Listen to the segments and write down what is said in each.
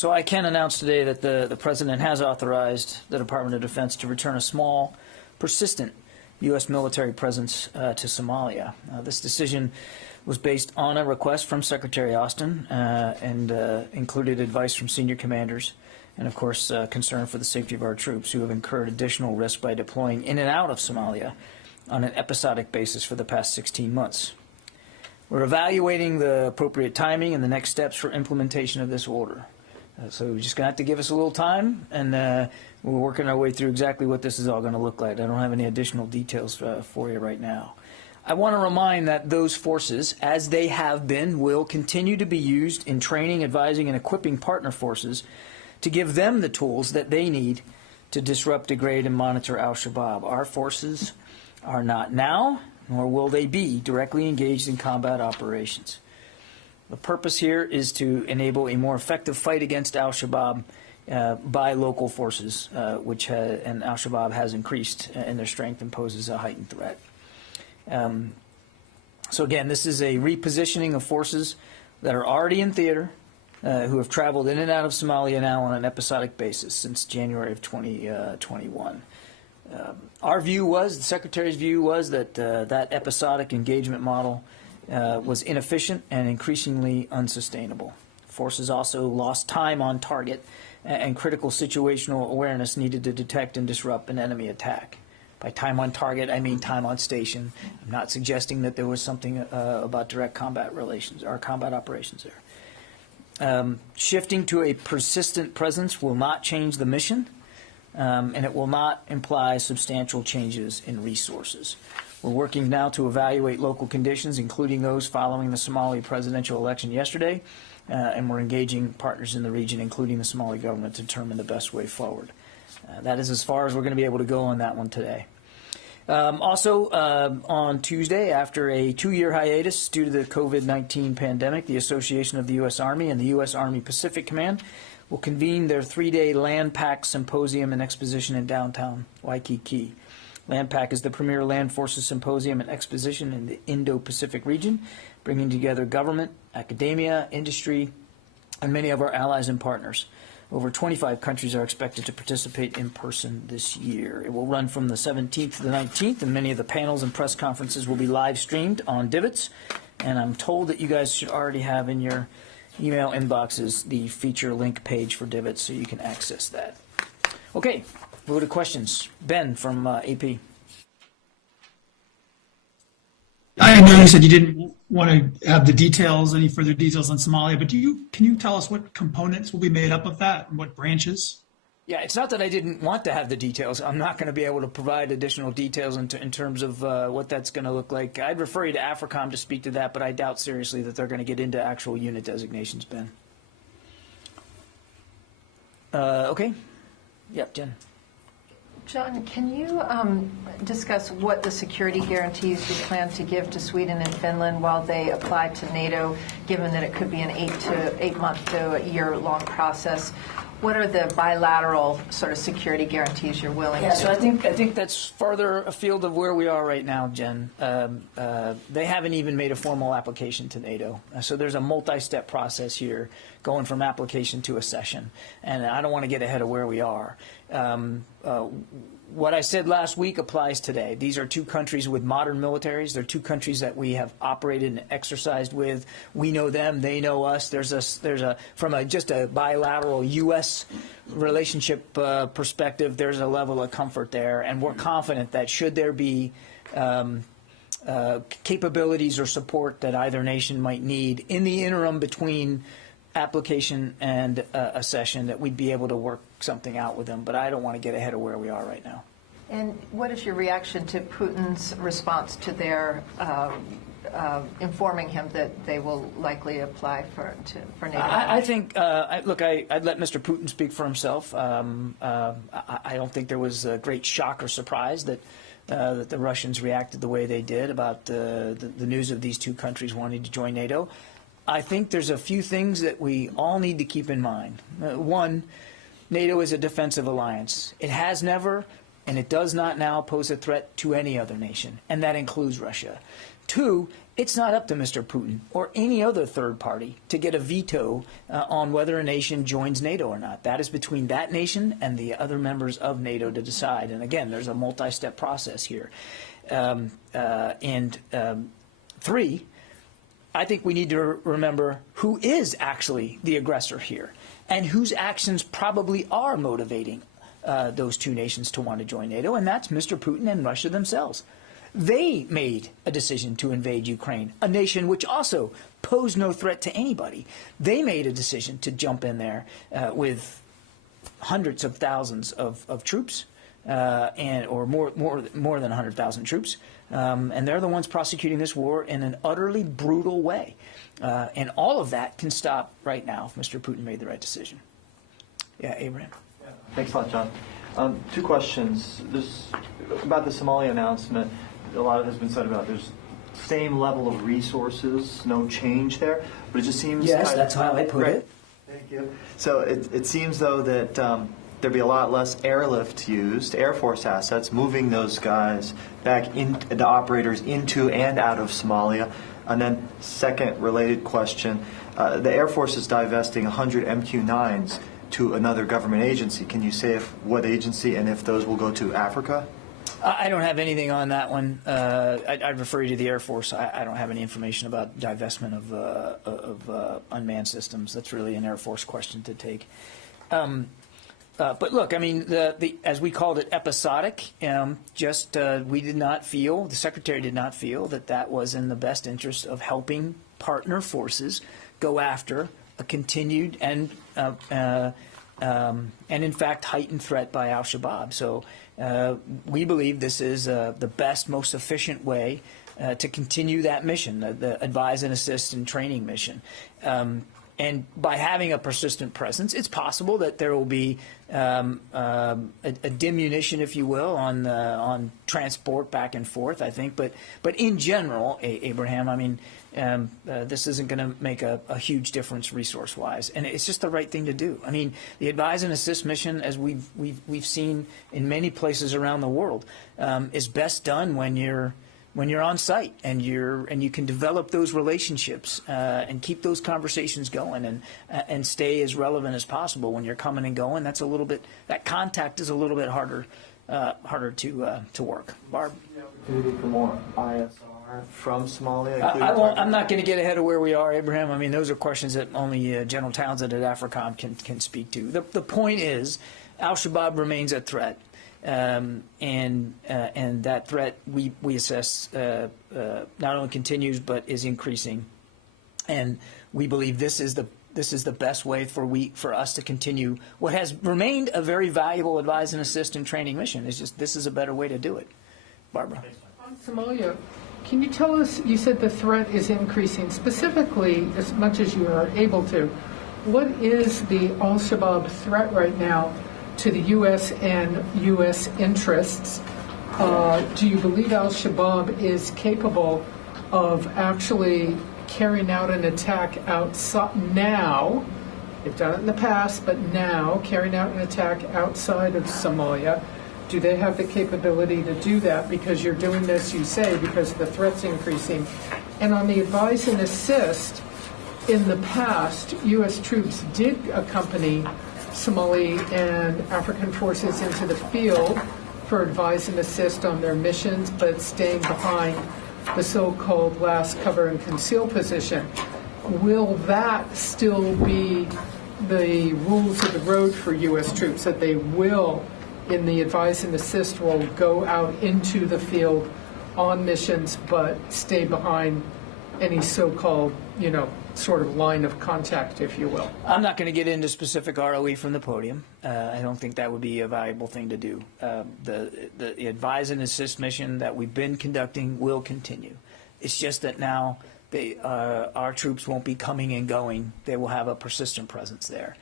So I can announce today that the President has authorized the Department of Defense to return a small, persistent U.S. military presence to Somalia. This decision was based on a request from Secretary Austin and included advice from senior commanders and, of course, concern for the safety of our troops who have incurred additional risk by deploying in and out of Somalia on an episodic basis for the past 16 months. We're evaluating the appropriate timing and the next steps for implementation of this order. So we're just going to have to give us a little time, and we're working our way through exactly what this is all going to look like. I don't have any additional details for you right now. I want to remind that those forces, as they have been, will continue to be used in training, advising, and equipping partner forces to give them the tools that they need to disrupt, degrade, and monitor al-Shabaab. Our forces are not now, nor will they be, directly engaged in combat operations. The purpose here is to enable a more effective fight against al-Shabaab by local forces, and al-Shabaab has increased in their strength and poses a heightened threat. So again, this is a repositioning of forces that are already in theater, who have traveled in and out of Somalia now on an episodic basis since January of 2021. Our view was, the Secretary's view was that that episodic engagement model was inefficient and increasingly unsustainable. Forces also lost time on target and critical situational awareness needed to detect and disrupt an enemy attack. By time on target, I mean time on station. I'm not suggesting that there was something about direct combat relations or combat operations there. Shifting to a persistent presence will not change the mission, and it will not imply substantial changes in resources. We're working now to evaluate local conditions, including those following the Somali presidential election yesterday, and we're engaging partners in the region, including the Somali government, to determine the best way forward. That is as far as we're going to be able to go on that one today. Also, on Tuesday, after a 2-year hiatus due to the COVID-19 pandemic, the Association of the U.S. Army and the U.S. Army Pacific Command will convene their 3-day Land-Pac symposium and exposition in downtown Waikiki. Land-Pac is the premier land forces symposium and exposition in the Indo-Pacific region, bringing together government, academia, industry, and many of our allies and partners. Over 25 countries are expected to participate in person this year. It will run from the 17th to the 19th, and many of the panels and press conferences will be live streamed on Divots. And I'm told that you guys should already have in your email inboxes the feature link page for Divots, so you can access that. Okay, we'll go to questions. Ben from AP. I know you said you didn't want to have the details, any further details on Somalia, but can you tell us what components will be made up of that and what branches? Yeah, it's not that I didn't want to have the details. I'm not going to be able to provide additional details in terms of what that's going to look like. I'd refer you to AFRICOM to speak to that, but I doubt seriously that they're going to get into actual unit designations, Ben. Okay. Yep, Jen. John, can you discuss what the security guarantees you plan to give to Sweden and Finland while they apply to NATO, given that it could be an 8-month to a year-long process? What are the bilateral sort of security guarantees you're willing to? So I think that's farther afield of where we are right now, Jen. They haven't even made a formal application to NATO. So there's a multi-step process here going from application to accession. And I don't want to get ahead of where we are. What I said last week applies today. These are two countries with modern militaries. They're two countries that we have operated and exercised with. We know them, they know us. There's from just a bilateral U.S. relationship perspective, there's a level of comfort there, and we're confident that should there be capabilities or support that either nation might need in the interim between application and accession, that we'd be able to work something out with them, but I don't want to get ahead of where we are right now. And what is your reaction to Putin's response to their informing him that they will likely apply for NATO? I think, look, I'd let Mr. Putin speak for himself. I don't think there was a great shock or surprise that the Russians reacted the way they did about the news of these two countries wanting to join NATO. I think there's a few things that we all need to keep in mind. One, NATO is a defensive alliance. It has never, and it does not now pose a threat to any other nation, and that includes Russia. Two, It's not up to Mr. Putin or any other third party to get a veto on whether a nation joins NATO or not. That is between that nation and the other members of NATO to decide. And again, there's a multi-step process here. Three, I think we need to remember who is actually the aggressor here and whose actions probably are motivating those two nations to want to join NATO, and that's Mr. Putin and Russia themselves. They made a decision to invade Ukraine, a nation which also posed no threat to anybody. They made a decision to jump in there with hundreds of thousands of troops, or more than 100,000 troops, and they're the ones prosecuting this war in an utterly brutal way. And all of that can stop right now if Mr. Putin made the right decision. Yeah, Abraham. Thanks a lot, John. Two questions. About the Somalia announcement, a lot has been said about there's same level of resources, no change there, but it just seems... Yes, that's how I put it. Thank you. So it seems, though, that there'd be a lot less airlift used, Air Force assets, moving those guys back, the operators into and out of Somalia. And then second related question, the Air Force is divesting 100 MQ-9s to another government agency. Can you say what agency and if those will go to Africa? I don't have anything on that one. I'd refer you to the Air Force. I don't have any information about divestment of unmanned systems. That's really an Air Force question to take. But look, I mean, as we called it, episodic. We did not feel, the Secretary did not feel that was in the best interest of helping partner forces go after a continued and in fact heightened threat by al-Shabaab. So we believe this is the best, most efficient way to continue that mission, the advise and assist and training mission. And by having a persistent presence, it's possible that there will be a diminution, if you will, on transport back and forth, I think. But in general, Abraham, I mean, this isn't going to make a huge difference resource-wise, and it's just the right thing to do. I mean, the advise and assist mission, as we've seen in many places around the world, is best done when you're on site and you can develop those relationships and keep those conversations going and stay as relevant as possible when you're coming and going. That contact is a little bit harder to work. Barb, Opportunity for more ISR from Somalia. I'm not going to get ahead of where we are, Abraham. I mean, those are questions that only General Townsend at AFRICOM can speak to. The point is, al-Shabaab remains a threat. And that threat we assess not only continues but is increasing, and we believe this is the best way for us to continue what has remained a very valuable advise and assist and training mission. It's just this is a better way to do it. Barbara. On Somalia, can you tell us? You said the threat is increasing. Specifically, as much as you are able to, what is the al-Shabaab threat right now to the U.S. and U.S. interests? Do you believe al-Shabaab is capable of actually carrying out an attack outside now? They've done it in the past, but now carrying out an attack outside of Somalia. Do they have the capability to do that? Because you're doing this, you say, because the threat's increasing. And on the advise and assist, in the past, U.S. troops did accompany Somali and African forces into the field for advise and assist on their missions, but staying behind the so-called last cover and conceal position. Will that still be the rules of the road for U.S. troops, that they will, in the advise and assist role, go out into the field on missions, but stay behind any so-called, sort of line of contact, if you will? I'm not going to get into specific ROE from the podium. I don't think that would be a valuable thing to do. The advise and assist mission that we've been conducting will continue. It's just that now our troops won't be coming and going. They will have a persistent presence there.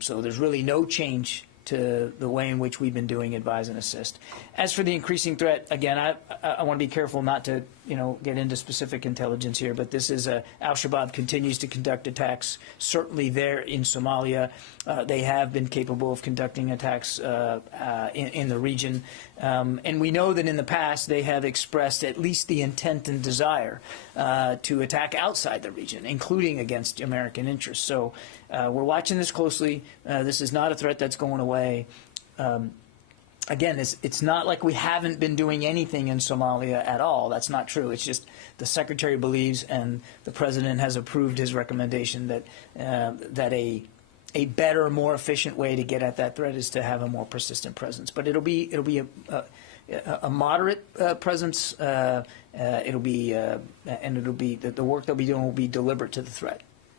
So there's really no change to the way in which we've been doing advise and assist. As for the increasing threat, again, I want to be careful not to get into specific intelligence here, but this is al-Shabaab continues to conduct attacks, certainly there in Somalia. They have been capable of conducting attacks in the region. And we know that in the past they have expressed at least the intent and desire to attack outside the region, including against American interests. So we're watching this closely. This is not a threat that's going away. Again, it's not like we haven't been doing anything in Somalia at all. That's not true. It's just the Secretary believes, and the President has approved his recommendation that that a better, more efficient way to get at that threat is to have a more persistent presence. But it'll be a moderate presence. It'll be the work they'll be doing will be deliberate to the threat.